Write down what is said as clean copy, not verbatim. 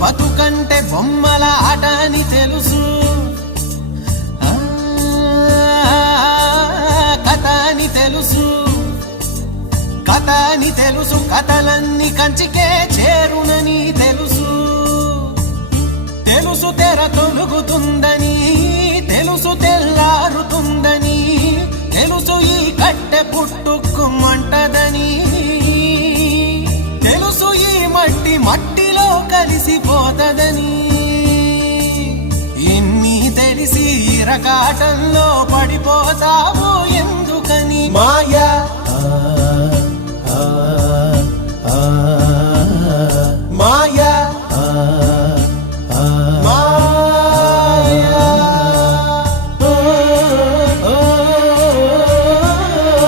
బతుకంటే బొమ్మల ఆట అని తెలుసు, కథ అని తెలుసు, కథ అని తెలుసు, కథలన్నీ కంచికే చేరునని తెలుసు. తెలుసు తెర తొలుగుతుందని, తెలుసు తెల్లారుతుందని, తెలుసు ఈ కట్టె పుట్టుకుమంటదని, తెలుసు ఈ మట్టి మట్టిలో కలిసిపోతదని. ఇన్ని తెలిసి ఇరకాటంలో పడిపోతావు ఎందుకని? మాయ